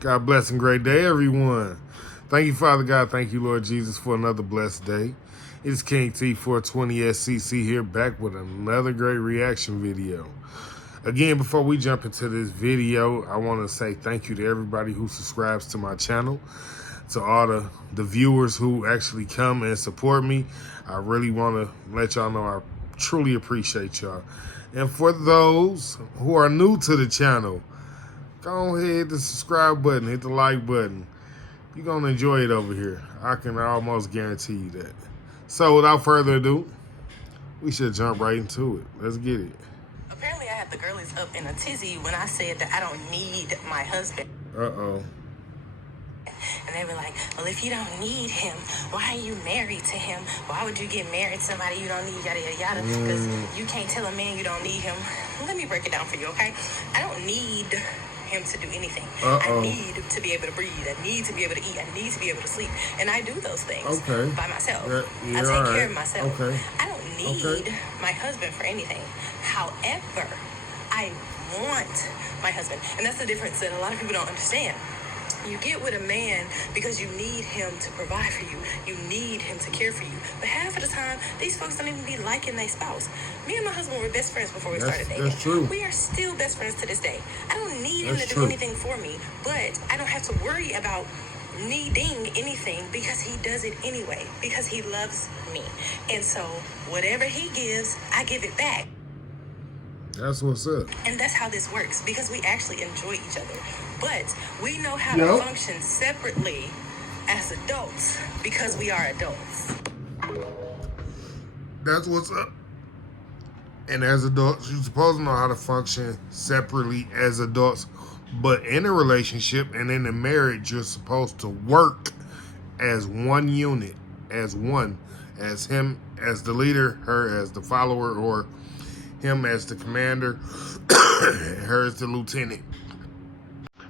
God bless and great day, everyone. Thank you, Father God. Thank you, Lord Jesus, for another blessed day. It's KingT420SCC here, back with another great reaction video. Again, before we jump into this video, I want to say thank you to everybody who subscribes to my channel, to all the viewers who actually come and support me. I really want to let y'all know I truly appreciate y'all. And for those who are new to the channel, go ahead, hit the subscribe button, hit the like button. You're going to enjoy it over here. I can almost guarantee you that. So without further ado, we should jump right into it. Let's get it. Apparently I had the girlies up in a tizzy when I said that I don't need my husband. Uh-oh. And they were like, well, if you don't need him, why are you married to him? Why would you get married to somebody you don't need, yada, yada, yada? Because you can't tell a man you don't need him. Let me break it down for you, okay? I don't need him to do anything. I need to be able to breathe. I need to be able to eat. I need to be able to sleep. And I do those things by myself. I take care of myself. I don't need my husband for anything. However, I want my husband. And that's the difference that a lot of people don't understand. You get with a man because you need him to provide for you. You need him to care for you. But half of the time, these folks don't even be liking their spouse. Me and my husband were best friends before we started dating. That's true. We are still best friends to this day. I don't need him to do anything for me, but I don't have to worry about needing anything because he does it anyway, because he loves me. And so whatever he gives, I give it back. That's what's up. And that's how this works, because we actually enjoy each other. But we know how to function separately as adults because we are adults. That's what's up. And as adults, you're supposed to know how to function separately as adults. But in a relationship and in a marriage, you're supposed to work as one unit, as one, as him as the leader, her as the follower, or him as the commander, her as the lieutenant.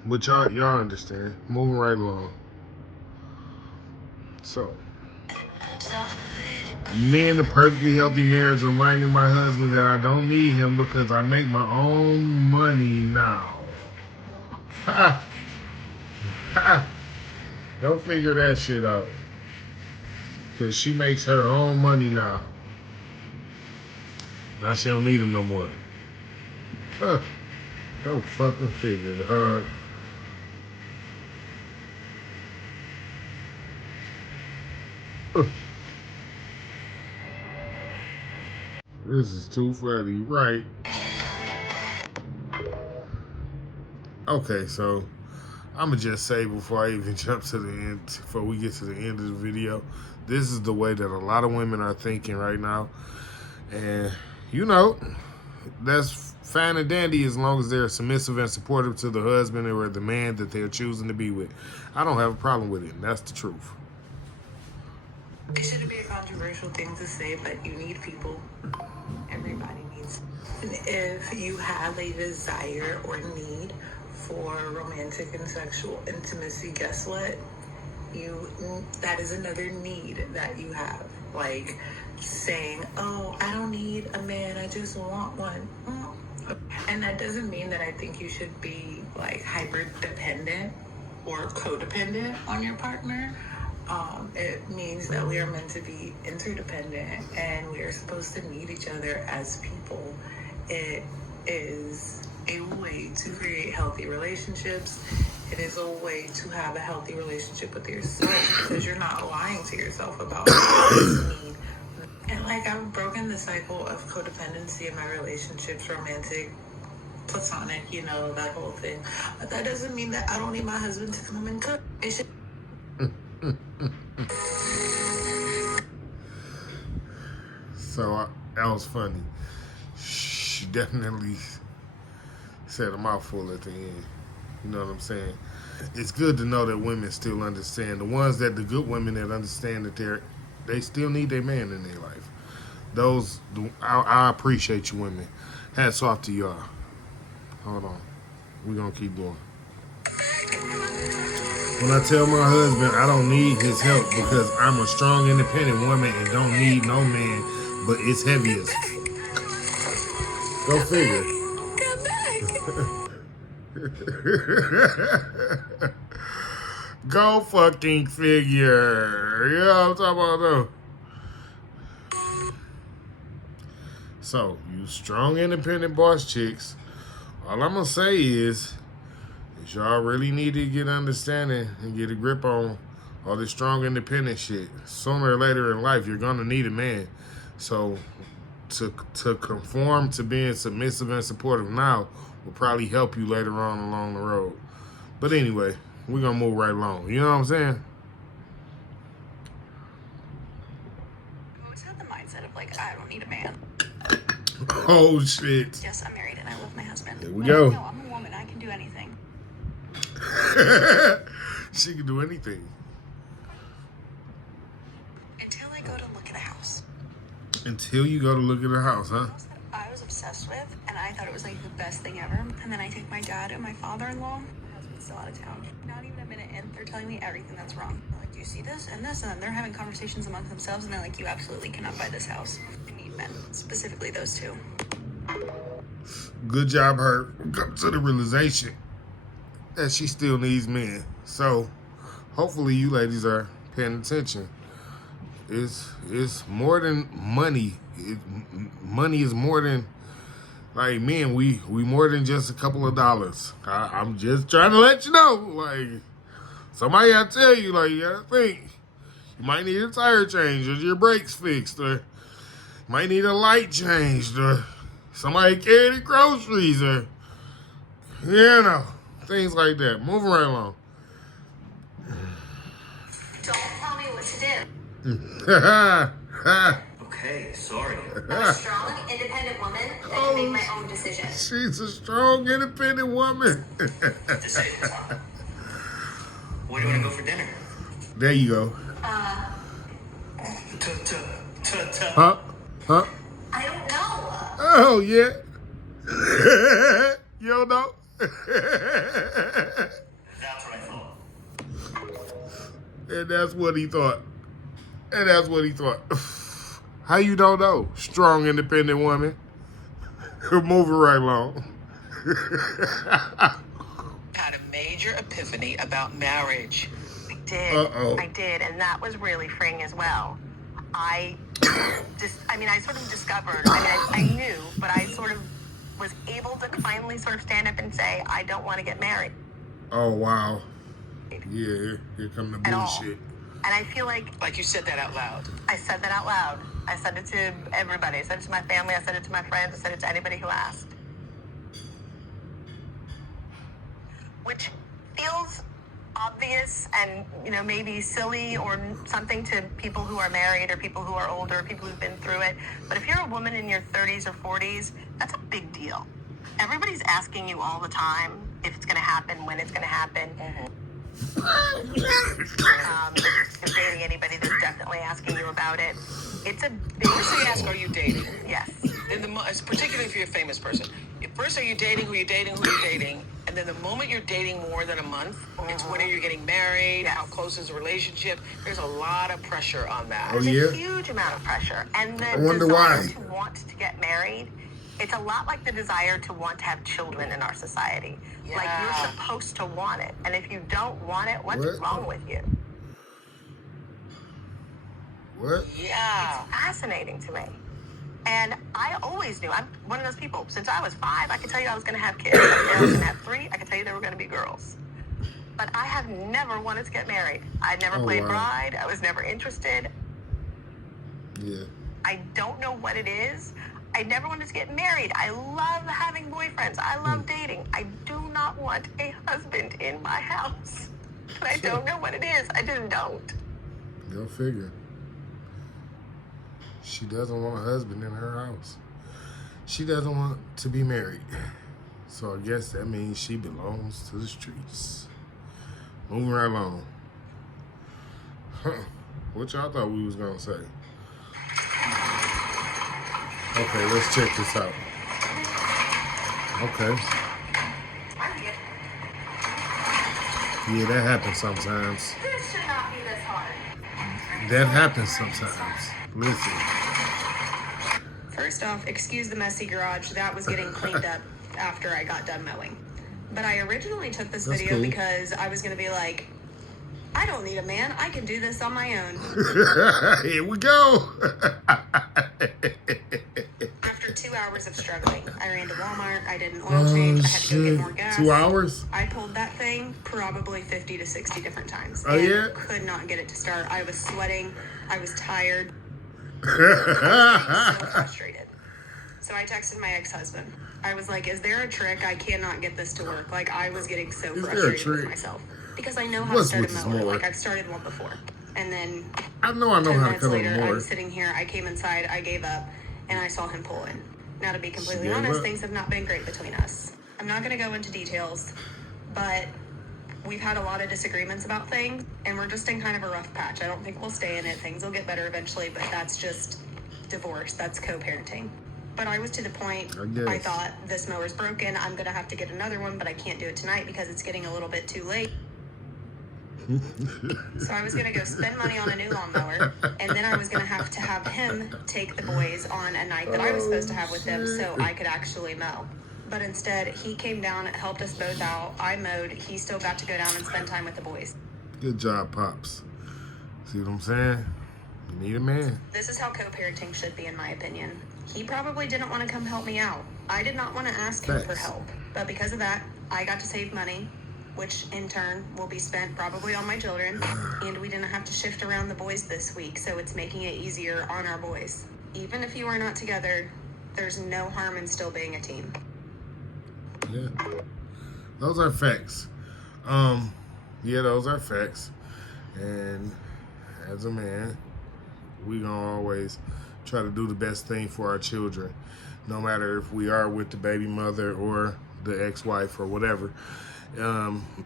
But y'all understand. Moving right along. So, me in a perfectly healthy marriage, reminding my husband that I don't need him because I make my own money now. Ha! Ha! Don't figure that shit out. Because she makes her own money now. Now she don't need him no more. Huh. Don't fucking figure it. This is too funny, right? Okay, so I'ma just say before I even jump to the end, before we get to the end of the video, this is the way that a lot of women are thinking right now. And you know, that's fine and dandy as long as they're submissive and supportive to the husband or the man that they're choosing to be with. I don't have a problem with it, and that's the truth. It shouldn't be a controversial thing to say, but you need people. Everybody needs. And if you have a desire or need for romantic and sexual intimacy, guess what? That is another need that you have. Like saying, oh, I don't need a man, I just want one. And that doesn't mean that I think you should be like hyper dependent or codependent on your partner. It means that we are meant to be interdependent and we are supposed to need each other as people. It is a way to create healthy relationships. It is a way to have a healthy relationship with yourself because you're not lying to yourself about what you need. And like, I've broken the cycle of codependency in my relationships, romantic, platonic, you know, that whole thing. But that doesn't mean that I don't need my husband to come and cook. It should. So that was funny. She definitely said a mouthful at the end. You know what I'm saying? It's good to know that women still understand. The ones that, the good women that understand that they still need their man in their life. Those, I appreciate you women. Hats off to y'all. Hold on. We're going to keep going. When I tell my husband I don't need his help because I'm a strong, independent woman and don't need no man, but it's heavy as. Go figure. Go fucking figure. You know what I'm talking about though? So, you strong, independent boss chicks, all I'm gonna say is y'all really need to get understanding and get a grip on all this strong, independent shit. Sooner or later in life, you're gonna need a man. So, to conform to being submissive and supportive now will probably help you later on along the road. But anyway, we're gonna move right along. You know what I'm saying? Always had the mindset of like, I don't need a man. Oh shit. Yes, I'm married and I love my husband. Here we go. No, I'm a woman. I can do anything. She can do anything. Until I go to look at a house. Until you go to look at a house, huh? House that I was obsessed with, and I thought it was like the best thing ever. And then I take my dad and my father-in-law. My husband's still out of town. Not even a minute in, they're telling me everything that's wrong. They're like, do you see this and this? And then they're having conversations amongst themselves, and they're like, you absolutely cannot buy this house. I need men, specifically those two. Good job, her. Come to the realization that she still needs men. So, hopefully, you ladies are paying attention. It's more than money. Money is more than, like, men. We more than just a couple of dollars. I'm just trying to let you know. Like, somebody gotta tell you. Like, you gotta think. You might need a tire change, or your brakes fixed, or might need a light changed, or somebody carry the groceries, or you know, things like that. Moving right along. Don't tell me what to do. Okay, sorry. I'm a strong, independent woman that can make my own decisions. She's a strong, independent woman. Just say it, Tom. Where do you want to go for dinner? There you go. Huh? Huh? I don't know. Oh, yeah. You don't know? That's what I thought. And that's what he thought. And that's what he thought. How you don't know? Strong, independent woman. Moving right along. Had a major epiphany about marriage. I did. Uh-oh. I did, and that was really freeing as well. I sort of discovered, I knew, but I sort of was able to finally sort of stand up and say, I don't want to get married. Oh, wow. Yeah, here come the At all. bullshit. And I feel like Like you said that out loud. I said that out loud. I said it to everybody. I said it to my family. I said it to my friends. I said it to anybody who asked. Which feels obvious and, maybe silly or something to people who are married or people who are older, people who've been through it. But if you're a woman in your 30s or 40s, that's a big deal. Everybody's asking you all the time if it's going to happen, when it's going to happen. If you're dating anybody that's definitely asking you about it. It's a big First they ask, are you dating? Yes. Then particularly if you're a famous person. First, are you dating, who you're dating, who you're dating? And then the moment you're dating more than a month, it's when are you getting married? Yes. How close is the relationship? There's a lot of pressure on that. Oh, There's yeah? a huge amount of pressure. And the I wonder desire why. to want to get married, it's a lot like the desire to want to have children in our society. Like, Yeah. you're supposed to want it. And if you don't want it, what's What? wrong with you? What? Yeah. Fascinating to me. And I always knew. I'm one of those people. Since I was 5, I could tell you I was going to have kids. I was going to have 3. I could tell you they were going to be girls. But I have never wanted to get married. I never played wow. bride. I was never interested. Yeah. I don't know what it is. I never wanted to get married. I love having boyfriends. I love dating. I do not want a husband in my house. And I don't know what it is. I just don't. Go figure. She doesn't want a husband in her house. She doesn't want to be married. So I guess that means she belongs to the streets. Moving right along. What y'all thought we was gonna say? Okay, let's check this out. Okay. Yeah, that happens sometimes. This should not be this hard. That happens sometimes. Listen. First off, excuse the messy garage. That was getting cleaned up after I got done mowing. But I originally took this That's video cool. because I was going to be like, I don't need a man. I can do this on my own. Here we go. After 2 hours of struggling, I ran to Walmart. I did an oil change. I had to go get more gas. 2 hours? I pulled that thing probably 50 to 60 different times. Oh, and yeah? Could not get it to start. I was sweating. I was tired. I was so frustrated. So I texted my ex-husband. I was like, is there a trick? I cannot get this to work. Like, I was getting so frustrated with myself. Because I know how to start a mower. Like, I've started one before. And then I know how 10 to minutes cut later, a mower. I'm sitting here. I came inside. I gave up. And I saw him pulling. Now, to be completely She gave honest, up. things have not been great between us. I'm not going to go into details. But we've had a lot of disagreements about things. And we're just in kind of a rough patch. I don't think we'll stay in it. Things will get better eventually. But that's just divorce. That's co-parenting. But I was to the point, I thought, this mower's broken. I'm going to have to get another one, but I can't do it tonight because it's getting a little bit too late. So I was going to go spend money on a new lawnmower, and then I was going to have him take the boys on a night that I was supposed to have with them so I could actually mow. But instead, he came down, helped us both out. I mowed. He still got to go down and spend time with the boys. Good job, Pops. See what I'm saying? You need a man. This is how co-parenting should be, in my opinion. He probably didn't want to come help me out. I did not want to ask him for help. But because of that, I got to save money, which in turn will be spent probably on my children. And we didn't have to shift around the boys this week, so it's making it easier on our boys. Even if you are not together, there's no harm in still being a team. Yeah. Those are facts. Yeah, those are facts. And as a man, we gonna always try to do the best thing for our children, no matter if we are with the baby mother or the ex-wife or whatever.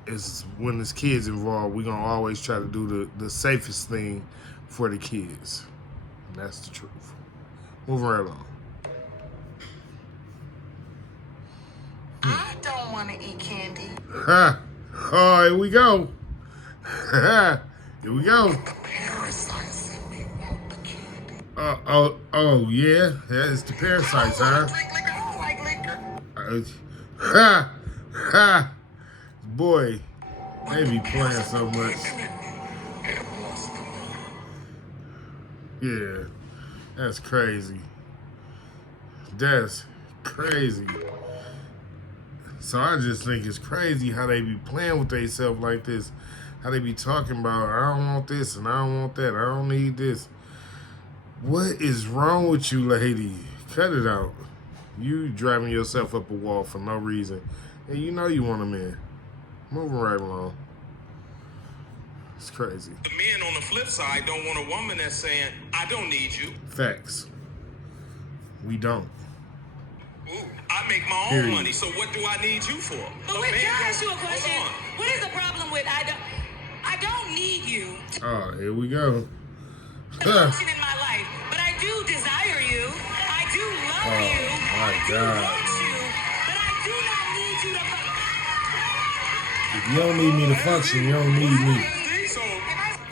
It's when there's kids involved, we gonna always try to do the safest thing for the kids. And that's the truth. Moving right along. I don't want to eat candy. Ha! Oh, here we go. Here we go. Parasites in me want the candy. Oh, yeah. Yeah, it's the parasites, huh? I like liquor. Ha! Boy, they be playing so much. Yeah, that's crazy. That's crazy. So I just think it's crazy how they be playing with themselves like this. How they be talking about, I don't want this and I don't want that. I don't need this. What is wrong with you, lady? Cut it out. You driving yourself up a wall for no reason. And you know you want a man. Moving right along. It's crazy. The men on the flip side don't want a woman that's saying, I don't need you. Facts. We don't. Ooh, I make my own Period. money, so what do I need you for? But wait, can I ask you a question? What is the problem with I don't need you to Oh, here we go. function in my life, but I do desire you. I do love Oh, you. my I do God. want you, but I do not need you to If you don't need me to function, you don't need me. So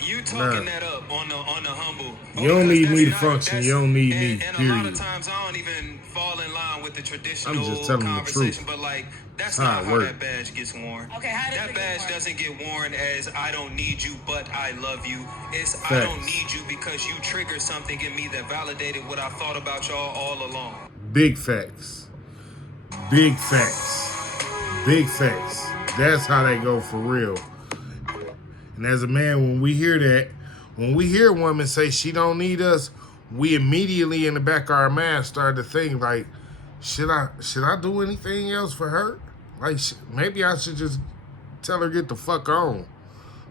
you talking that up on the humble. You don't need me to That's- function. You don't need me, and a lot period. of times I don't even fall in line with the traditional I'm just telling the conversation, truth. but like that's How not it how work. that badge gets worn. Okay, how does That it get badge worn? doesn't get worn as I don't need you, but I love you. It's I Facts. don't need you because you triggered something in me that validated what I thought about y'all all along. Big facts. Big facts. Big facts. That's how they go for real. And as a man, when we hear that, when we hear a woman say she don't need us, we immediately in the back of our mind start to think like, should I do anything else for her? Like maybe I should just tell her get the fuck on.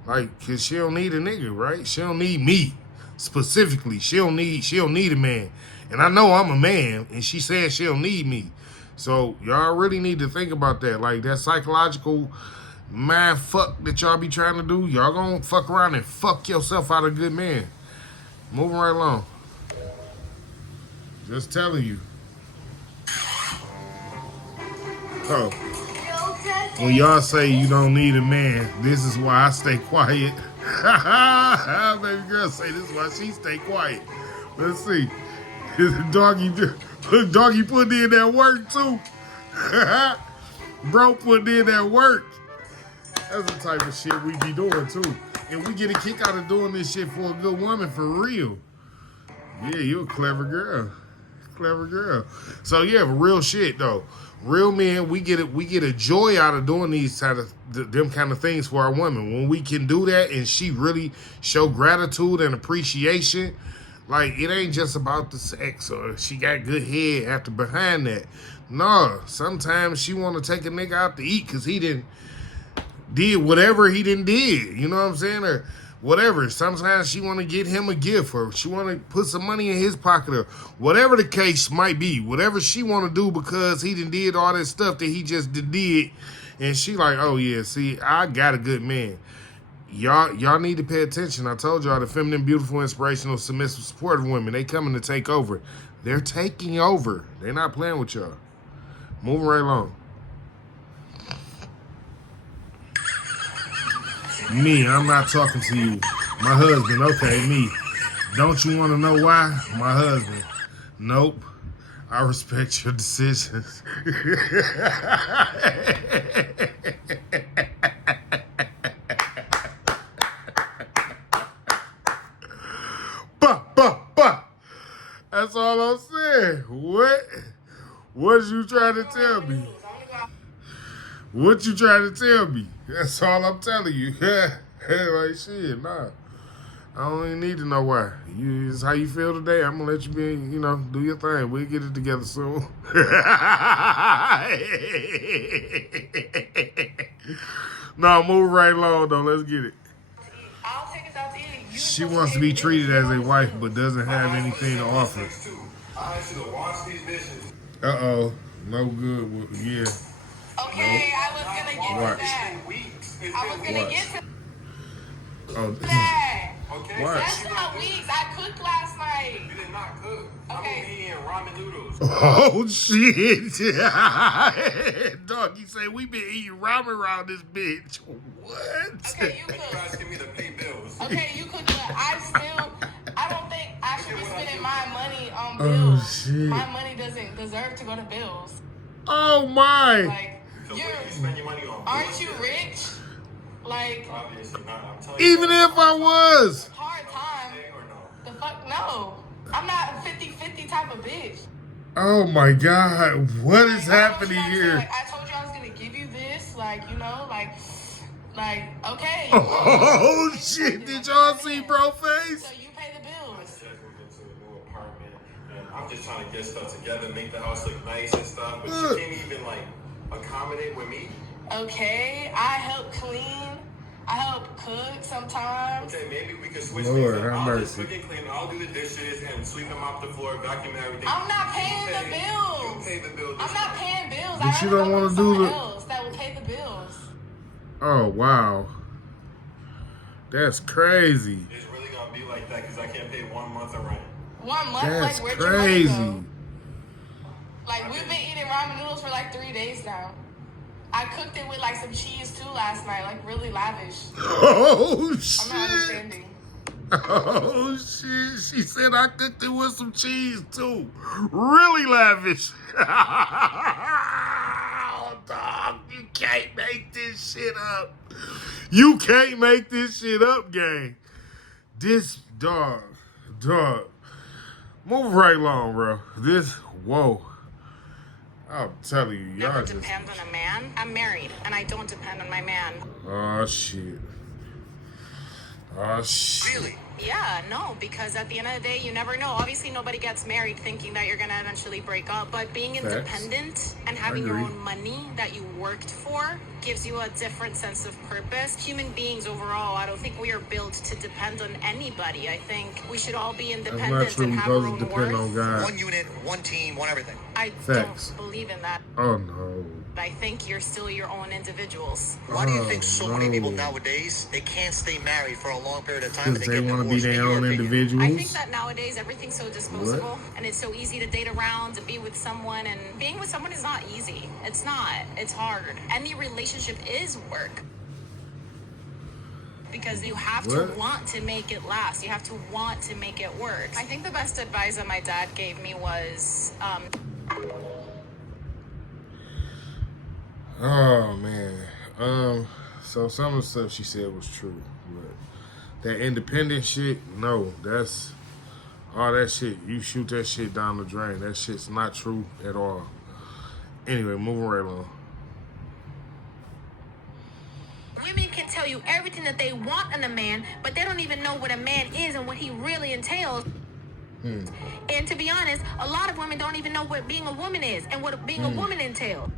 Like, cause she don't need a nigga, right? She don't need me specifically. She don't need a man. And I know I'm a man, and she said she don't need me. So y'all really need to think about that. Like that psychological mind fuck that y'all be trying to do, y'all gonna fuck around and fuck yourself out of a good man. Moving right along. Just telling you. Oh. When y'all say you don't need a man, this is why I stay quiet. Baby girl say this is why she stay quiet. Let's see. Doggy put in that work too. Bro put in that work. That's the type of shit we be doing too. And we get a kick out of doing this shit for a good woman for real. Yeah, you a clever girl. Clever girl. So yeah, real shit though. Real men, we get a joy out of doing these kind of them kind of things for our women. When we can do that and she really show gratitude and appreciation, like it ain't just about the sex or she got good head after behind that. No, sometimes she want to take a nigga out to eat because he did whatever he did. You know what I'm saying? Or whatever. Sometimes she want to get him a gift or she want to put some money in his pocket or whatever the case might be. Whatever she want to do because he did all that stuff that he just did. And she like, oh yeah, see, I got a good man. Y'all need to pay attention. I told y'all the feminine, beautiful, inspirational, submissive, supportive women, they coming to take over. They're taking over. They're not playing with y'all. Moving right along. Me, I'm not talking to you. My husband, okay, me. Don't you want to know why? My husband. Nope. I respect your decisions. Bah, bah, bah. That's all I'm saying. What you trying to tell me? What you trying to tell me? That's all I'm telling you. Like shit, nah. I don't even need to know why. It's how you feel today. I'm gonna let you be, do your thing. We'll get it together soon. No, move right along though. Let's get it. I'll take us out to eat. She wants to be treated as a wife, but doesn't have anything to offer. I should have washed these dishes. Uh-oh. No good. Yeah. Okay, I was gonna get Watch. to that. I was gonna get to Oh, that. Okay. Watch. That's not weeks. I cooked last night. You did not cook. Okay. I'm eating ramen noodles. Oh, shit. Dog, you say we been eating ramen around this bitch. What? Okay, you You cook. guys give me the pay bills. Okay, you cook, but I don't think I should be spending my money on Oh, bills. shit. My money doesn't deserve to go to bills. Oh, my. Like, So what do you spend your money on? aren't you rich? Like, Obviously not. I'm telling you. Even if I was. hard time. Pay or no? The fuck, no. I'm not a 50-50 type of bitch. Oh, my God. What is Like, happening I here? Like, I told you I was gonna give you this, like, okay. Oh, shit. Did y'all see bro face? So you pay the bills. Just moved into a new apartment, and I'm just trying to get stuff together, make the house look nice and stuff. But she can't even accommodate with me. Okay, I help clean. I help cook sometimes. Okay, maybe we could switch Lord, things up. have I'll just mercy. cook and clean. I'll do the dishes and sweep them off the floor, vacuum everything. I'm not paying You the pay- bills. You pay the bills. I'm not paying bills. But I you gotta don't go wanna with do someone the- else that will pay the bills. Oh, wow. That's crazy. It's really gonna be like that because I can't pay 1 month of rent. 1 month, That's like, where'd your money crazy. go? Like, we've been eating ramen noodles for like 3 days now. I cooked it with like some cheese too last night, like really lavish. Oh, I'm not shit. understanding. Oh, shit. She said I cooked it with some cheese, too. Really lavish. Oh, dog. You can't make this shit up. You can't make this shit up, gang. This dog. Move right along, bro. Whoa. I'm telling you, y'all Never just... depend on a man. I'm married, and I don't depend on my man. Oh, shit. Really? Yeah, no, because at the end of the day, you never know. Obviously, nobody gets married thinking that you're going to eventually break up, but being Facts. independent and having your Agree. own money that you worked for gives you a different sense of purpose. Human beings overall, I don't think we are built to depend on anybody. I think we should all be That's independent not true. and We have our supposed to own depend worth. on God. One unit, one team, one everything. I Facts. don't believe in that. Oh, no. I think you're still your own individuals. Why do you think Oh, so many people no. nowadays, they can't stay married for a long period of time? Because and they get want to be divorced? their In your own opinion? individuals. I think that nowadays everything's so disposable and it's so easy to date around, to be with someone, and being with someone is not easy. It's not. It's hard. Any relationship is work. Because you have What? to want to make it last. You have to want to make it work. I think the best advice that my dad gave me was Oh man. So some of the stuff she said was true, but that independent shit, no, that's all that shit. You shoot that shit down the drain. That shit's not true at all. Anyway, moving right along. Women can tell you everything that they want in a man, but they don't even know what a man is and what he really entails. And to be honest, a lot of women don't even know what being a woman is and what being a woman entails.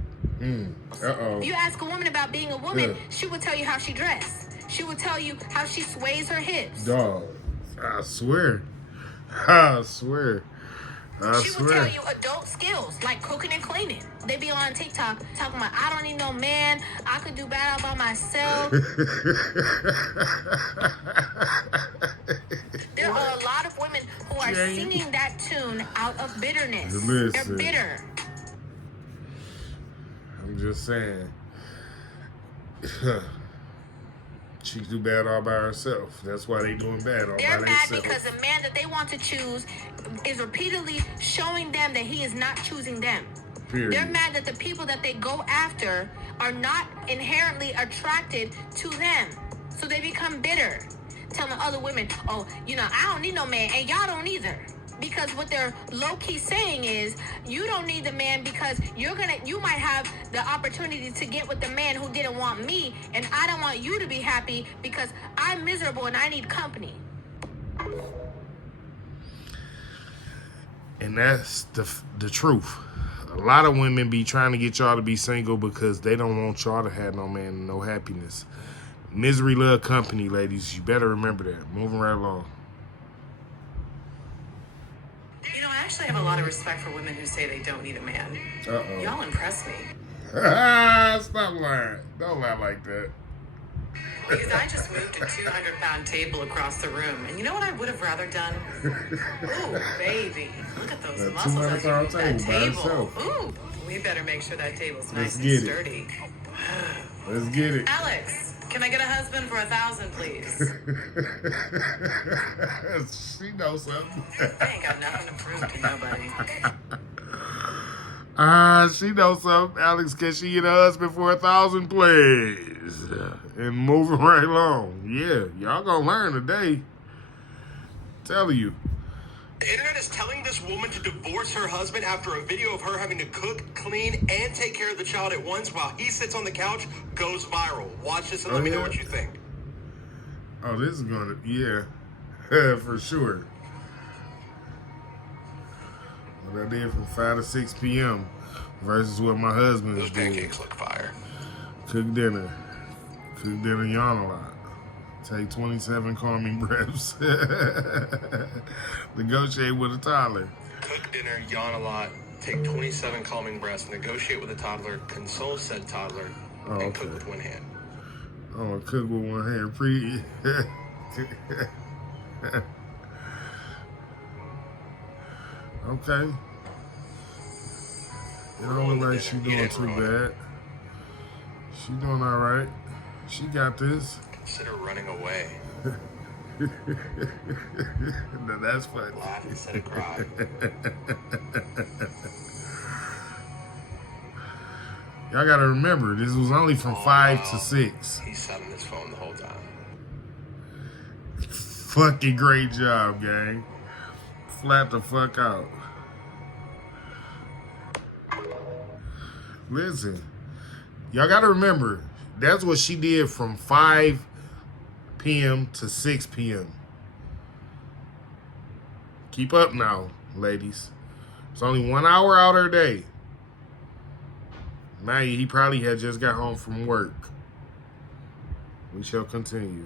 Uh-oh. You ask a woman about being a woman, Yeah. she will tell you how she dressed. She will tell you how she sways her hips. Dog. I swear. I swear. I She will tell swear. you adult skills like cooking and cleaning. They be on TikTok talking about, I don't need no man. I could do bad all by myself. There are a lot of women who are Jane. singing that tune out of bitterness. Listen. They're bitter. I'm just saying. She do bad all by herself. That's why they doing bad all They're by mad themselves. because the man that they want to choose is repeatedly showing them that he is not choosing them. Period. They're mad that the people that they go after are not inherently attracted to them. So they become bitter. Telling other women, oh, you know, I don't need no man, and y'all don't either. Because what they're low-key saying is, you don't need the man because you might have the opportunity to get with the man who didn't want me, and I don't want you to be happy because I'm miserable and I need company. And that's the truth. A lot of women be trying to get y'all to be single because they don't want y'all to have no man and no happiness. Misery love company, ladies. You better remember that. Moving right along. You know, I actually have a lot of respect for women who say they don't need a man. Uh-oh. Y'all impress me. Stop lying. Don't lie like that. Because I just moved a 200-pound table across the room. And you know what I would have rather done? Ooh, baby. Look at those That muscles as you 200-pound move that table by table. herself. Ooh, we better make sure that table's Let's nice and get it. sturdy. Let's get it. Alex, can I get a husband for 1,000, please? She knows something. I ain't got nothing to prove to nobody. She knows something. Alex, can she get a husband for 1,000, please? And moving right along. Yeah, y'all gonna learn today. Telling you. The internet is telling this woman to divorce her husband after a video of her having to cook, clean, and take care of the child at once while he sits on the couch goes viral. Watch this and let me know what you think. Oh, this is gonna, yeah, for sure. What I did from 5 to 6 p.m. versus what my husband Those is doing. pancakes look fire. Cook dinner. Cook dinner, yawn a lot. Take 27 calming breaths. Negotiate with a toddler. Cook dinner, yawn a lot, take 27 calming breaths, negotiate with a toddler, console said toddler, and cook with one hand. Oh, cook with one hand. Okay. It don't look like she doing too bad. She doing all right. She got this. Consider running away. Now that's funny. Laugh instead of cry. Y'all gotta remember, this was only from 5 to 6. He sat on his phone the whole time. Fucking great job, gang. Flat the fuck out. Listen, y'all gotta remember, that's what she did from 5 p.m. to 6 p.m. Keep up now, ladies. It's only 1 hour out of her day. Maggie, he probably had just got home from work. We shall continue.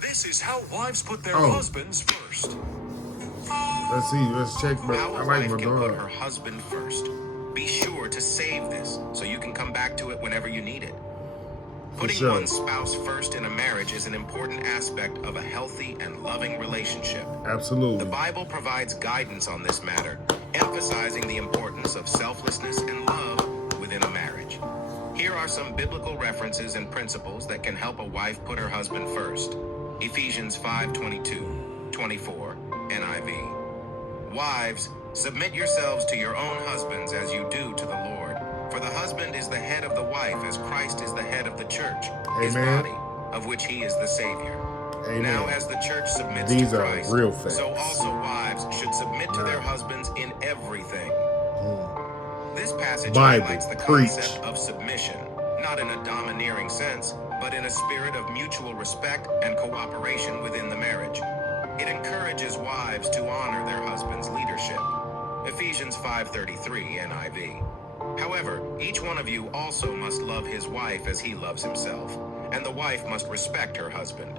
This is how wives put their husbands first. Let's see. Let's check. But How I a like wife my can put her dog. husband first. Be sure to save this so you can come back to it whenever you need it. Putting sure. one's spouse first in a marriage is an important aspect of a healthy and loving relationship. Absolutely. The Bible provides guidance on this matter, emphasizing the importance of selflessness and love within a marriage. Here are some biblical references and principles that can help a wife put her husband first. Ephesians 5:22, 24, NIV. Wives, Submit yourselves to your own husbands as you do to the Lord. For the husband is the head of the wife, as Christ is the head of the church, his Amen. body, of which he is the Savior. Amen. Now as the church submits These to are Christ, real facts. so also wives should submit to their husbands in everything. This passage Bible, highlights the preach. concept of submission, not in a domineering sense, but in a spirit of mutual respect and cooperation within the marriage. It encourages wives to honor their husband's leadership. Ephesians 5:33 NIV. However, each one of you also must love his wife as he loves himself, and the wife must respect her husband.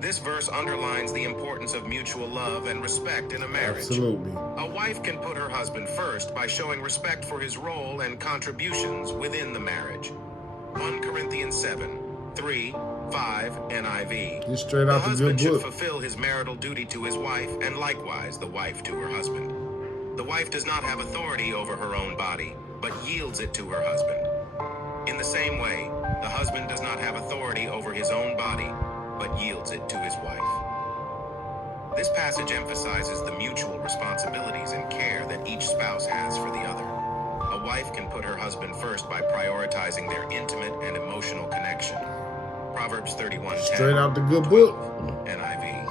This verse underlines the importance of mutual love and respect in a marriage. Absolutely. A wife can put her husband first by showing respect for his role and contributions within the marriage. 1 Corinthians 7:3-5 NIV. Just straight out The the good husband should book. fulfill his marital duty to his wife, and likewise the wife to her husband. The wife does not have authority over her own body, but yields it to her husband. In the same way, the husband does not have authority over his own body, but yields it to his wife. This passage emphasizes the mutual responsibilities and care that each spouse has for the other. A wife can put her husband first by prioritizing their intimate and emotional connection. Proverbs 31:10. Straight out the good book. NIV.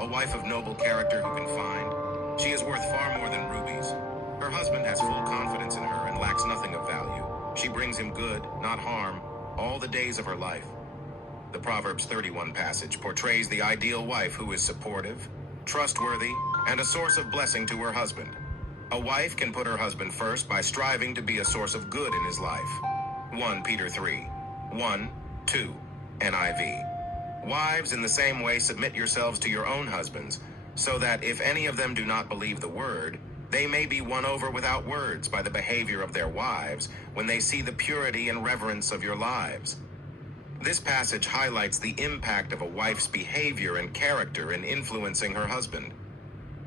A wife of noble character who can find. She is worth far more than rubies. Her husband has full confidence in her and lacks nothing of value. She brings him good, not harm, all the days of her life. The Proverbs 31 passage portrays the ideal wife who is supportive, trustworthy, and a source of blessing to her husband. A wife can put her husband first by striving to be a source of good in his life. 1 Peter 3:1-2 NIV. Wives, in the same way, submit yourselves to your own husbands, so that if any of them do not believe the word, they may be won over without words by the behavior of their wives when they see the purity and reverence of your lives. This passage highlights the impact of a wife's behavior and character in influencing her husband.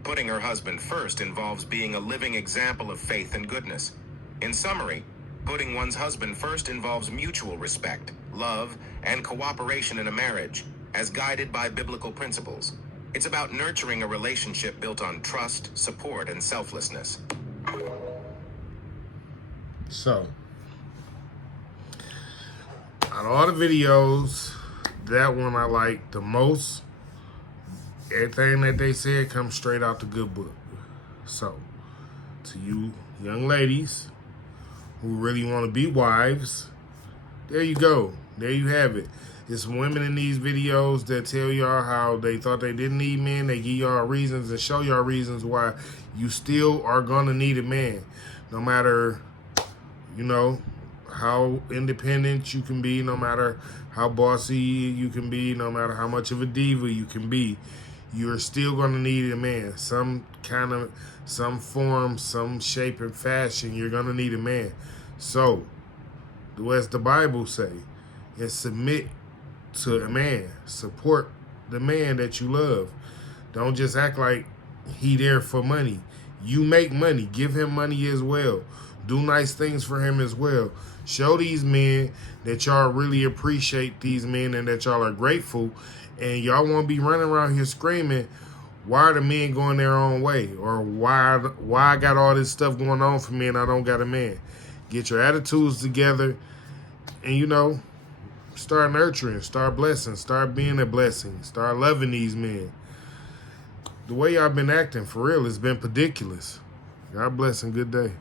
Putting her husband first involves being a living example of faith and goodness. In summary, putting one's husband first involves mutual respect, love, and cooperation in a marriage, as guided by biblical principles. It's about nurturing a relationship built on trust, support, and selflessness. So, out of all the videos, that one I like the most. Everything that they said comes straight out the good book. So, to you young ladies who really want to be wives, there you go. There you have it. It's women in these videos that tell y'all how they thought they didn't need men. They give y'all reasons and show y'all reasons why you still are going to need a man. No matter, how independent you can be, no matter how bossy you can be, no matter how much of a diva you can be, you're still going to need a man. Some form, some shape and fashion, you're going to need a man. So, as the Bible say, is submit to a man. Support the man that you love. Don't just act like he there for money. You make money. Give him money as well. Do nice things for him as well. Show these men that y'all really appreciate these men and that y'all are grateful. And y'all won't be running around here screaming, why are the men going their own way? Or why I got all this stuff going on for me and I don't got a man? Get your attitudes together and, start nurturing, start blessing, start being a blessing, start loving these men. The way y'all been acting, for real, it's been ridiculous. God bless and good day.